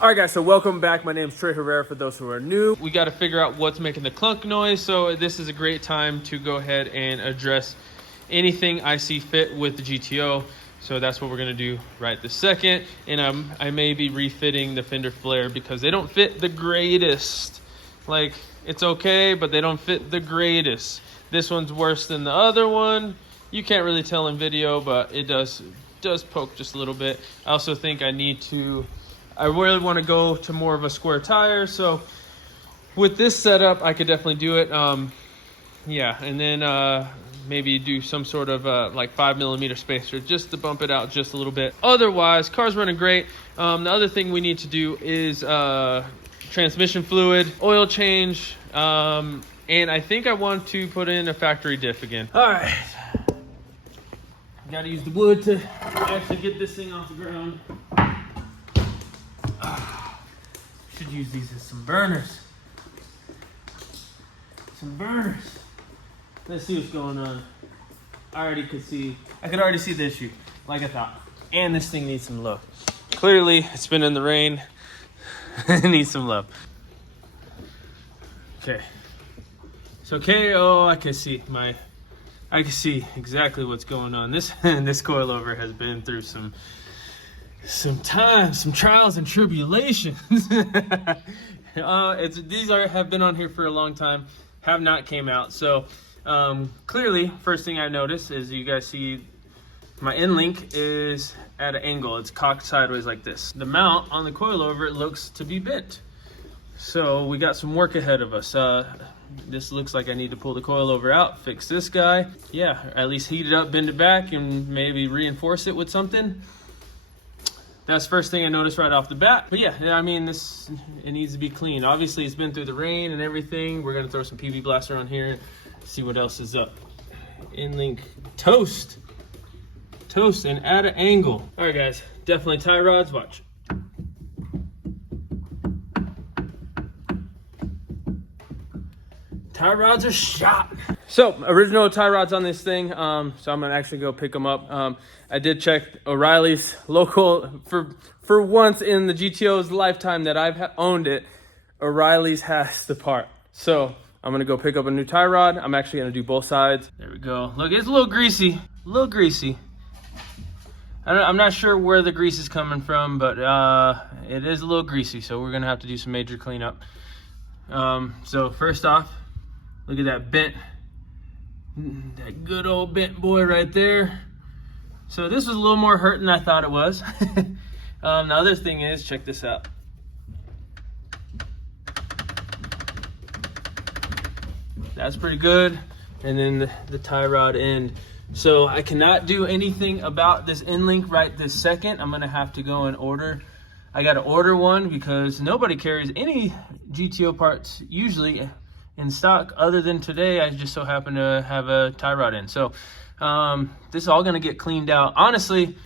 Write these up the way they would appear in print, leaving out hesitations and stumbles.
All right, guys, so welcome back. My name is Trey Herrera for those who are new. We got to figure out what's making the clunk noise, so this is a great time to go ahead and address anything I see fit with the GTO. So that's what we're going to do right this second. And I may be refitting the fender flare because they don't fit the greatest. Like, it's okay, but they don't fit the greatest. This one's worse than the other one. You can't really tell in video, but it does poke just a little bit. I also think I really want to go to more of a square tire. So with this setup, I could definitely do it. Yeah, and then maybe do some sort of like 5mm spacer just to bump it out just a little bit. Otherwise, car's running great. The other thing we need to do is transmission fluid, oil change, and I think I want to put in a factory diff again. All right. Got to use the wood to actually get this thing off the ground. Should use these as some burners. Let's see what's going on. I could already see the issue, like I thought. And this thing needs some love. Clearly, it's been in the rain. It needs some love. Okay. So KO, I can see exactly what's going on. This coilover has been through some trials and tribulations. These have been on here for a long time, have not came out. So clearly, first thing I noticed is you guys see my end link is at an angle. It's cocked sideways like this. The mount on the coilover, it looks to be bent. So we got some work ahead of us. This looks like I need to pull the coilover out, fix this guy. Yeah, at least heat it up, bend it back, and maybe reinforce it with something. That's the first thing I noticed right off the bat. But yeah, I mean, it needs to be cleaned. Obviously, it's been through the rain and everything. We're gonna throw some PB Blaster on here and see what else is up. End-link toast and at an angle. All right, guys, definitely tie rods, watch. Tie rods are shot. So original tie rods on this thing. So I'm gonna actually go pick them up. I did check O'Reilly's local for once in the GTO's lifetime that I've owned it. O'Reilly's has the part. So I'm gonna go pick up a new tie rod. I'm actually gonna do both sides. There we go. Look, it's a little greasy. I'm not sure where the grease is coming from, but it is a little greasy. So we're gonna have to do some major cleanup. So first off, look at that good old bent boy right there. So this was a little more hurt than I thought it was. The other thing is, check this out. That's pretty good. And then the tie rod end. So I cannot do anything about this end link right this second. I'm gonna have to go and order. I gotta order one because nobody carries any GTO parts usually in stock other than today. I just so happen to have a tie rod in. So this is all gonna get cleaned out. Honestly,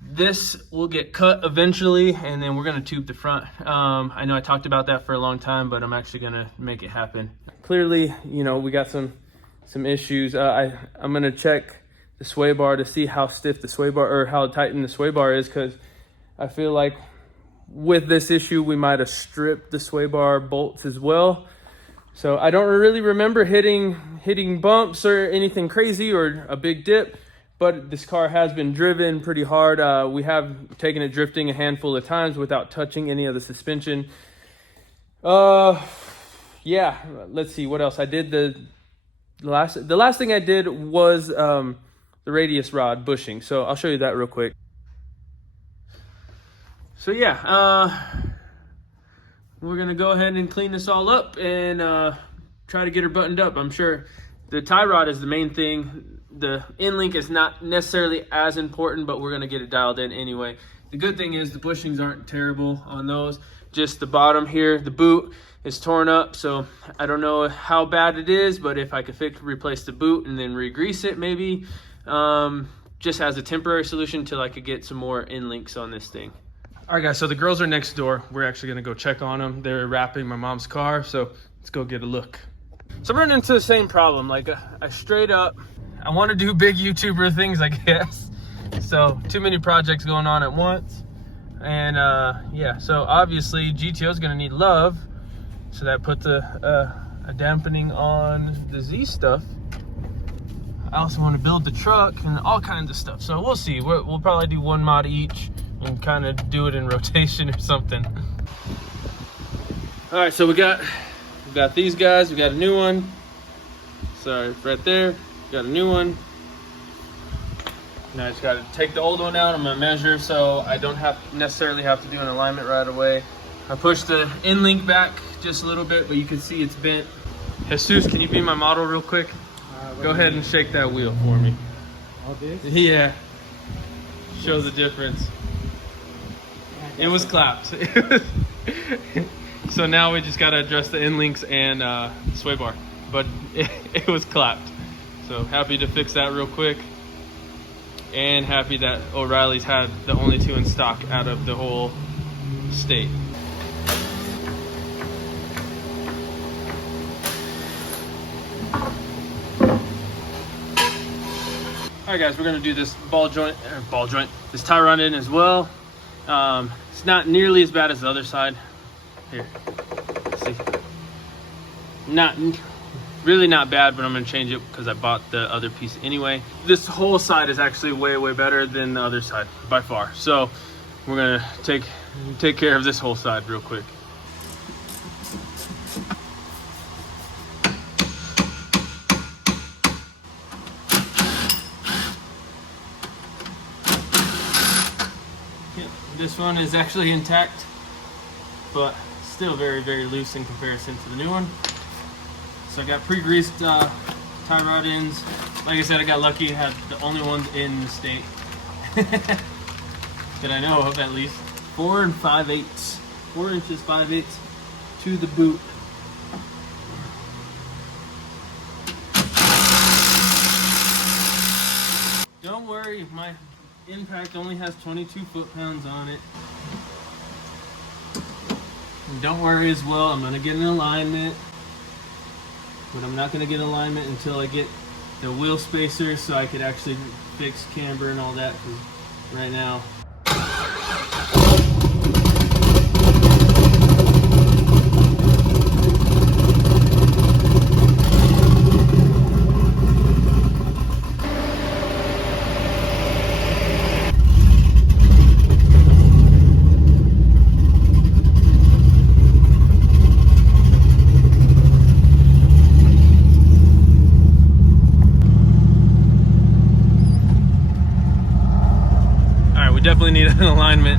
this will get cut eventually, and then we're gonna tube the front. I know I talked about that for a long time, but I'm actually gonna make it happen. Clearly, we got some issues. I'm gonna check the sway bar to see how stiff the sway bar or how tightened the sway bar is, because I feel like with this issue we might have stripped the sway bar bolts as well. So I don't really remember hitting bumps or anything crazy or a big dip, but this car has been driven pretty hard. We have taken it drifting a handful of times without touching any of the suspension. Yeah, let's see what else. I did the last thing I did was the radius rod bushing. So I'll show you that real quick. So yeah, we're gonna go ahead and clean this all up and try to get her buttoned up. I'm sure the tie rod is the main thing. The end link is not necessarily as important, but we're gonna get it dialed in anyway. The good thing is the bushings aren't terrible on those. Just the bottom here, the boot is torn up. So I don't know how bad it is, but if I could replace the boot and then re-grease it maybe, just as a temporary solution till I could get some more end links on this thing. All right, guys, so the girls are next door. We're actually gonna go check on them. They're wrapping my mom's car, so let's go get a look. So I'm running into the same problem. Like I straight up, I want to do big YouTuber things, I guess. So too many projects going on at once. And yeah, so obviously GTO is gonna need love, so that puts a dampening on the Z stuff. I also want to build the truck and all kinds of stuff, so we'll see. We'll probably do one mod each and kind of do it in rotation or something. All right, so we got these guys. We got a new one. Sorry, right there. We got a new one. Now I just got to take the old one out. I'm gonna measure so I don't necessarily have to do an alignment right away. I pushed the end link back just a little bit, but you can see it's bent. Jesus, can you be my model real quick? Go ahead and shake that wheel for me. All this? Yeah. Show the difference. It was clapped. So now we just got to adjust the end links and sway bar. But it was clapped. So happy to fix that real quick. And happy that O'Reilly's had the only two in stock out of the whole state. All right, guys, we're gonna do this this tie rod in as well. It's not nearly as bad as the other side. Here, see, really not bad, but I'm gonna change it because I bought the other piece anyway. This whole side is actually way better than the other side by far. So we're gonna take care of this whole side real quick. This one is actually intact, but still very loose in comparison to the new one. So I got pre-greased tie rod ends. Like I said, I got lucky and had the only ones in the state that I know of, at least. 4 5/8, 4 inches 5/8 to the boot. Don't worry, my impact only has 22 foot-pounds on it. And don't worry as well, I'm gonna get an alignment, but I'm not gonna get alignment until I get the wheel spacers so I could actually fix camber and all that, because right now definitely need an alignment.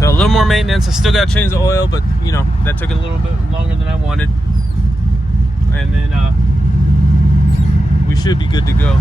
So a little more maintenance. I still got to change the oil, but you know, that took a little bit longer than I wanted. And then we should be good to go.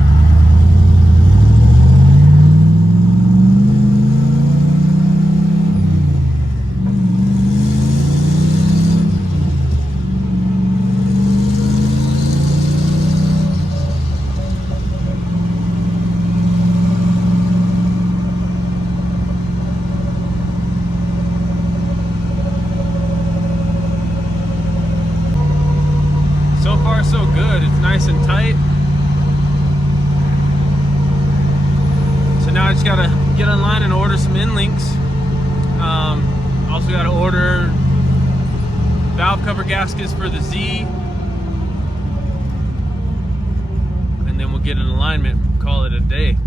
So far so good. It's nice and tight. So now I just gotta get online and order some end links. Also gotta order valve cover gaskets for the Z, and then we'll get an alignment, call it a day.